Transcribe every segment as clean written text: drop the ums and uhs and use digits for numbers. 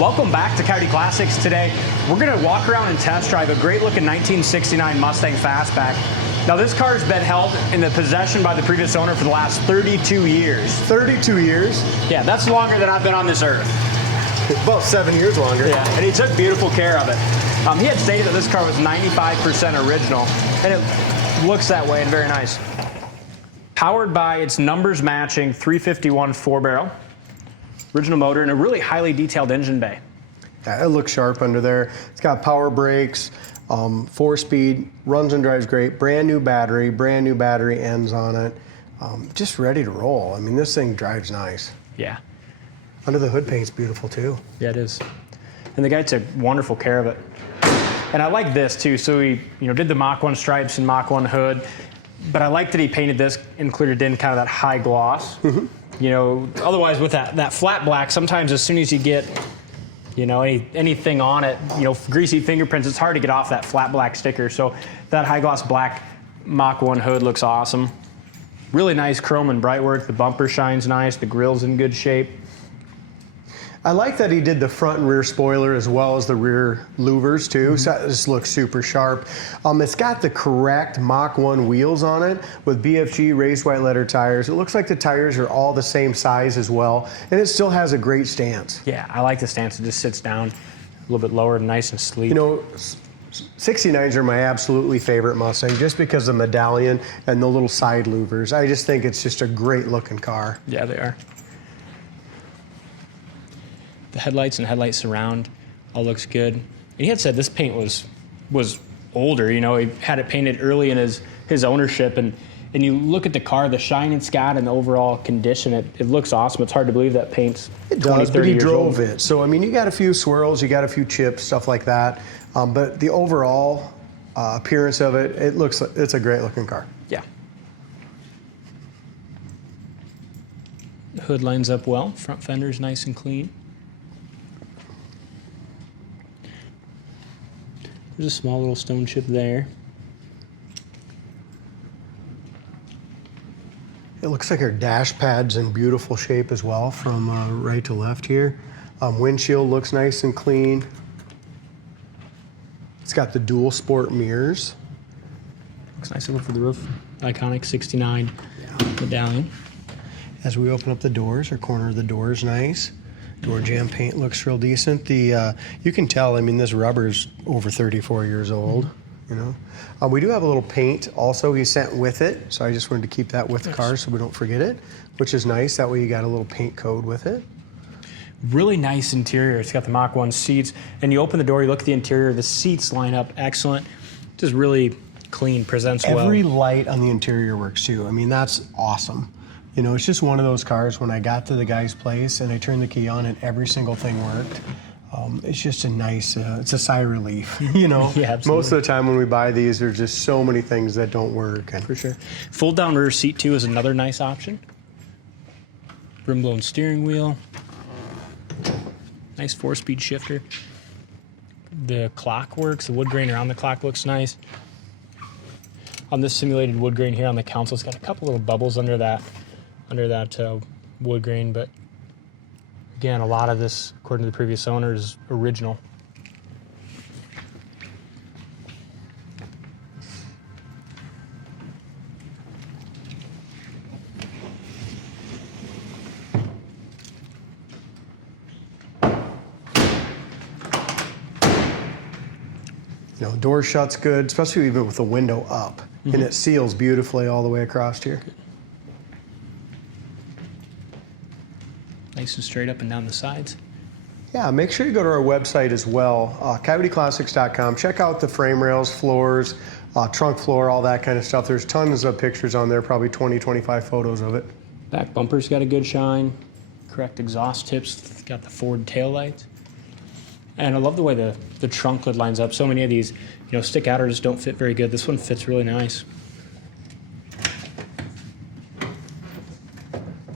Welcome back to Coyote Classics. Today, we're going to walk around and test drive a great-looking 1969 Mustang Fastback. Now, this car's been held in the possession by the previous owner for the last 32 years. 32 years? Yeah, that's longer than I've been on this earth. About 7 years longer. Yeah, and he took beautiful care of it. He had stated that this car was 95% original, and it looks that way and very nice. Powered by its numbers matching 351 4-barrel. Original motor and a really highly detailed engine bay. Yeah, it looks sharp under there. It's got power brakes, 4-speed, runs and drives great. Brand new battery ends on it. Just ready to roll. I mean, this thing drives nice. Yeah. Under the hood paint's beautiful too. Yeah, it is. And the guy took wonderful care of it. And I like this too. So he, did the Mach 1 stripes and Mach 1 hood, but I like that he painted this and included in kind of that high gloss. Mm-hmm. Otherwise with that flat black, sometimes as soon as you get, anything on it, greasy fingerprints, it's hard to get off that flat black sticker. So that high gloss black Mach 1 hood looks awesome. Really nice chrome and bright work. The bumper shines nice. The grill's in good shape. I like that he did the front and rear spoiler as well as the rear louvers too. Mm-hmm. So this looks super sharp. It's got the correct Mach 1 wheels on it with BFG raised white letter tires. It looks like the tires are all the same size as well, and it still has a great stance. Yeah, I like the stance. It just sits down a little bit lower and nice and sleek. 69s are my absolutely favorite Mustang just because of the medallion and the little side louvers. I just think it's just a great looking car. Yeah, they are. The headlights and headlight surround all looks good. And he had said this paint was older. He had it painted early in his ownership, and you look at the car, the shine it's got, and the overall condition. It looks awesome. It's hard to believe that paint's 20, 30 but he years drove old. it. So I mean, you got a few swirls, you got a few chips, stuff like that. But the overall appearance of it, it's a great looking car. Yeah. The hood lines up well. Front fender's nice and clean. There's a small little stone chip there. It looks like our dash pad's in beautiful shape as well from right to left here. Windshield looks nice and clean. It's got the dual sport mirrors. Looks nice looking for the roof. Iconic 69 medallion. As we open up the doors, our corner of the door is nice. Door jamb paint looks real decent. You can tell, I mean, this rubber's over 34 years old, We do have a little paint also he sent with it, so I just wanted to keep that with the car so we don't forget it, which is nice. That way you got a little paint code with it. Really nice interior. It's got the Mach 1 seats, and you open the door, you look at the interior, the seats line up excellent. Just really clean, presents well. Every light on the interior works too. I mean, that's awesome. It's just one of those cars when I got to the guy's place and I turned the key on and every single thing worked. It's just a nice, it's a sigh of relief, Yeah, absolutely. Most of the time when we buy these, there's just so many things that don't work. For sure. Fold down rear seat too is another nice option. Rim blown steering wheel. Nice 4-speed shifter. The clock works, the wood grain around the clock looks nice. On this simulated wood grain here on the console, it's got a couple little bubbles under that wood grain, but again, a lot of this, according to the previous owner, is original. Door shuts good, especially even with the window up, mm-hmm. And it seals beautifully all the way across here. Nice and straight up and down the sides. Yeah, make sure you go to our website as well, coyoteclassics.com. Check out the frame rails, floors, trunk floor, all that kind of stuff. There's tons of pictures on there, probably 20, 25 photos of it. Back bumper's got a good shine. Correct exhaust tips, got the Ford taillights. And I love the way the trunk lid lines up. So many of these, stick out or just don't fit very good. This one fits really nice.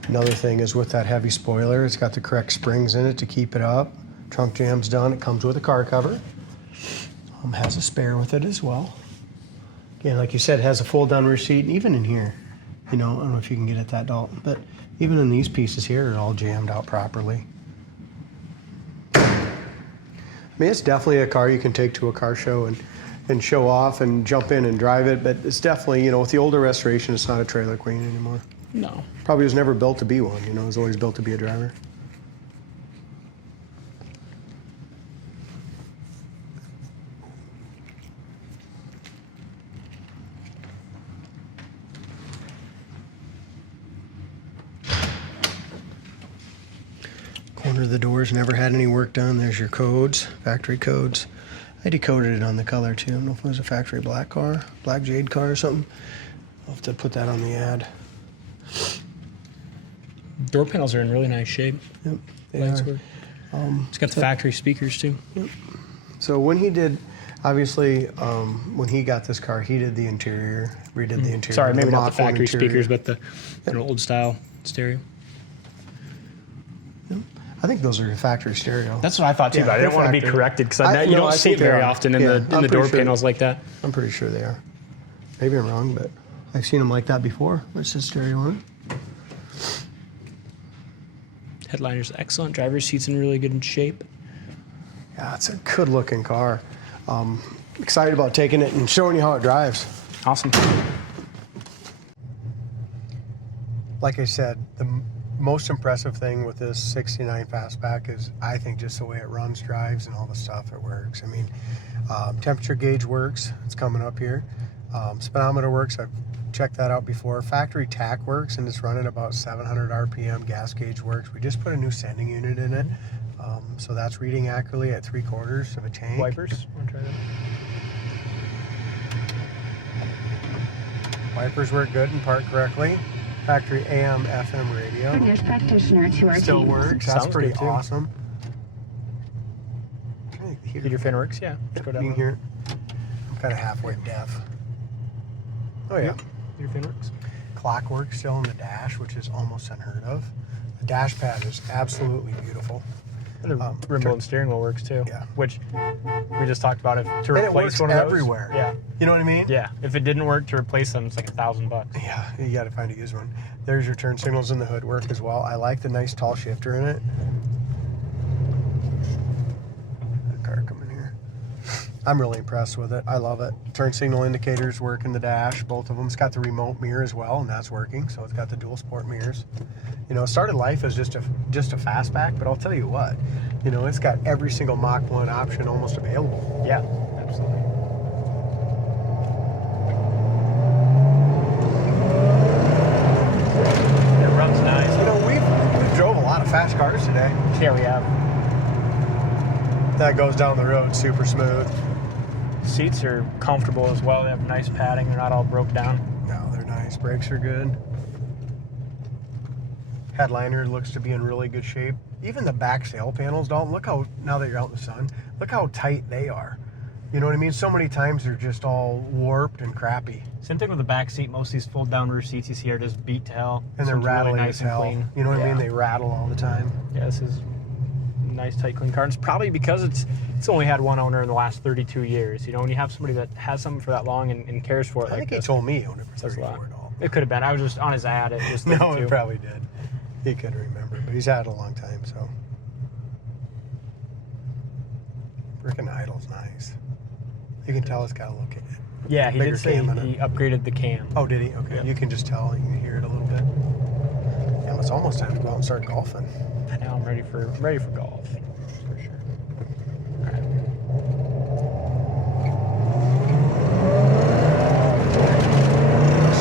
Another thing is with that heavy spoiler, it's got the correct springs in it to keep it up. Trunk jam's done. It comes with a car cover. Has a spare with it as well. Again, like you said, it has a fold-down rear seat, and even in here, I don't know if you can get at that, Dalton, but even in these pieces here, they're all jammed out properly. I mean, it's definitely a car you can take to a car show and show off and jump in and drive it, but it's definitely, you know, with the older restoration, it's not a trailer queen anymore. No. Probably was never built to be one, you know, it was always built to be a driver. Corner of the doors never had any work done. There's your codes, factory codes. I decoded it on the color too. I don't know if it was a factory black car, black jade car or something. I'll have to put that on the ad. Door panels are in really nice shape. Yep, they Lights are. work. It's got the factory speakers too. Yep. So when he did, obviously, when he got this car, he did the interior, redid the interior. Sorry, maybe not Mach the 1 factory interior. speakers, but the old style stereo. Yep. I think those are factory stereo. That's what I thought too, Yeah, but I didn't they're want to be factory. corrected because I you know, don't I see think it very they are. often in Yeah, the I'm door pretty sure. panels like that. I'm pretty sure they are. Maybe I'm wrong, but I've seen them like that before. What's the stereo on it? Headliner's excellent. Driver's seat's in really good shape. Yeah, it's a good looking car. Excited about taking it and showing you how it drives. Awesome. Like I said, the most impressive thing with this 69 Fastback is I think just the way it runs, drives, and all the stuff, it works. I mean, temperature gauge works. It's coming up here. Speedometer works. I've checked that out before. Factory tack works, and it's running about 700 RPM. Gas gauge works. We just put a new sending unit in it, so that's reading accurately at 3/4 of a tank. Wipers. Want to try that? Wipers work good and park correctly. Factory AM, FM radio. Nurse practitioner to our Still team. works. That's Sounds pretty good, too. awesome. Heater fin works. Yeah. Let's go You down. can hear it. I'm kind of halfway deaf. Oh yeah. Heater fin works. Clock works still in the dash, which is almost unheard of. The dash pad is absolutely beautiful. And the remote and steering wheel works too. Yeah. Which we just talked about. If to And it replace works one of those. everywhere. Yeah. You know what I mean? Yeah. If it didn't work to replace them, it's like $1,000. Yeah, you got to find a used one. There's your turn signals in the hood work as well. I like the nice tall shifter in it. A car coming here. I'm really impressed with it. I love it. Turn signal indicators work in the dash, both of them. It's got the remote mirror as well, and that's working. So it's got the dual sport mirrors. You know, it started life as just a fastback, but I'll tell you what, you know, it's got every single Mach 1 option almost available. Yeah. Absolutely. It runs nice. You know, we've drove a lot of fast cars today. Yeah, we have. That goes down the road super smooth. Seats are comfortable as well. They have nice padding. They're not all broke down. No, they're nice. Brakes are good. Headliner looks to be in really good shape. Even the back sail panels, don't look how, now that you're out in the sun, look how tight they are. You know what I mean? So many times they're just all warped and crappy. Same thing with the back seat. Most of these fold down rear seats you see are just beat to hell. And they're This one's really rattling nice as and hell. clean. You know what I mean? Yeah. They rattle all the time. Yeah, this is a nice, tight, clean car. And it's probably because it's only had one owner in the last 32 years. You know, when you have somebody that has something for that long and cares for it I like think he this, told me he owned it for says a lot. 34 and all. It could have been. I was just on his ad. It just No, 32. it probably did. He couldn't remember, but he's had it a long time, so. Freaking idle's nice. You can tell it's got a look in it. Yeah, he Bigger did say cam in it. he upgraded the cam. Oh, did he? Okay. Yeah. You can just tell. You can hear it a little bit. Yeah, it's almost time to go out and start golfing. Now I'm ready for golf. For sure. All right.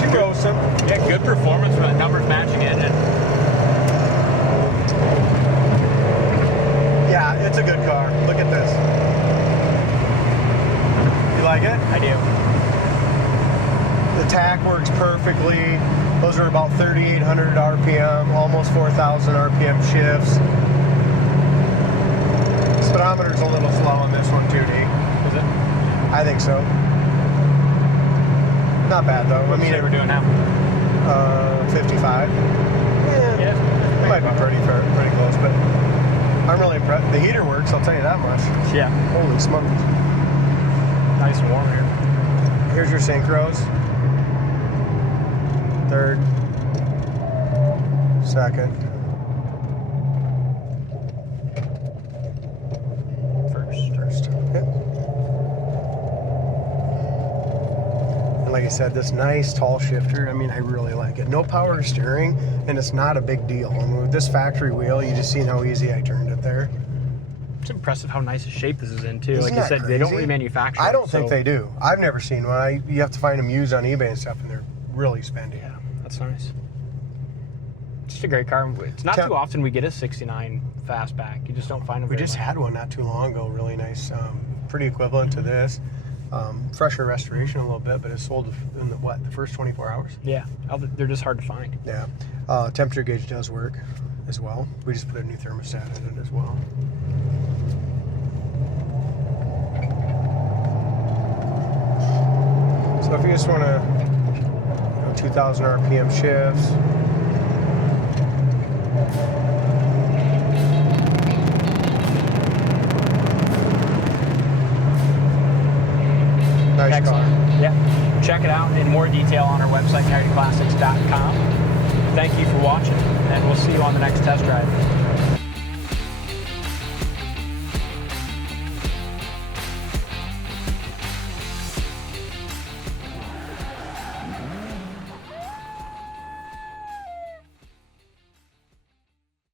She roasts him. Yeah, good performance for the numbers matching engine. Yeah, it's a good car. Look at this. You like it? I do. The tack works perfectly. Those are about 3,800 RPM, almost 4,000 RPM shifts. Speedometer's a little slow on this one too, D. Is it? I think so. Not bad though. What I mean, we're doing now? 55. Yeah, it might be pretty close, but I'm really impressed. The heater works, I'll tell you that much. Yeah. Holy smokes. Nice and warm here. Here's your synchros. Third. Second. First. like I said, this nice tall shifter. I mean, I really like it. No power steering, and it's not a big deal. I mean, with this factory wheel, you just seen how easy I turned it there. It's impressive how nice a shape this is in too. Isn't Like you that said, they don't crazy? remanufacture. I don't it, think so- they do. I've never seen one. You have to find them used on eBay and stuff, and they're really spendy. Yeah, that's nice. It's just a great car. It's not Tell- too often we get a '69 Fastback. You just don't find them. We very just much. had one not too long ago. Really nice. Pretty equivalent to this. Fresher restoration a little bit, but it sold in the first 24 hours. Yeah, they're just hard to find. Yeah. Temperature gauge does work as well. We just put a new thermostat in it as well. So if you just want to, 2,000 RPM shifts. Nice Excellent. car. Yeah. Check it out in more detail on our website, coyoteclassics.com. Thank you for watching, and we'll see you on the next test drive.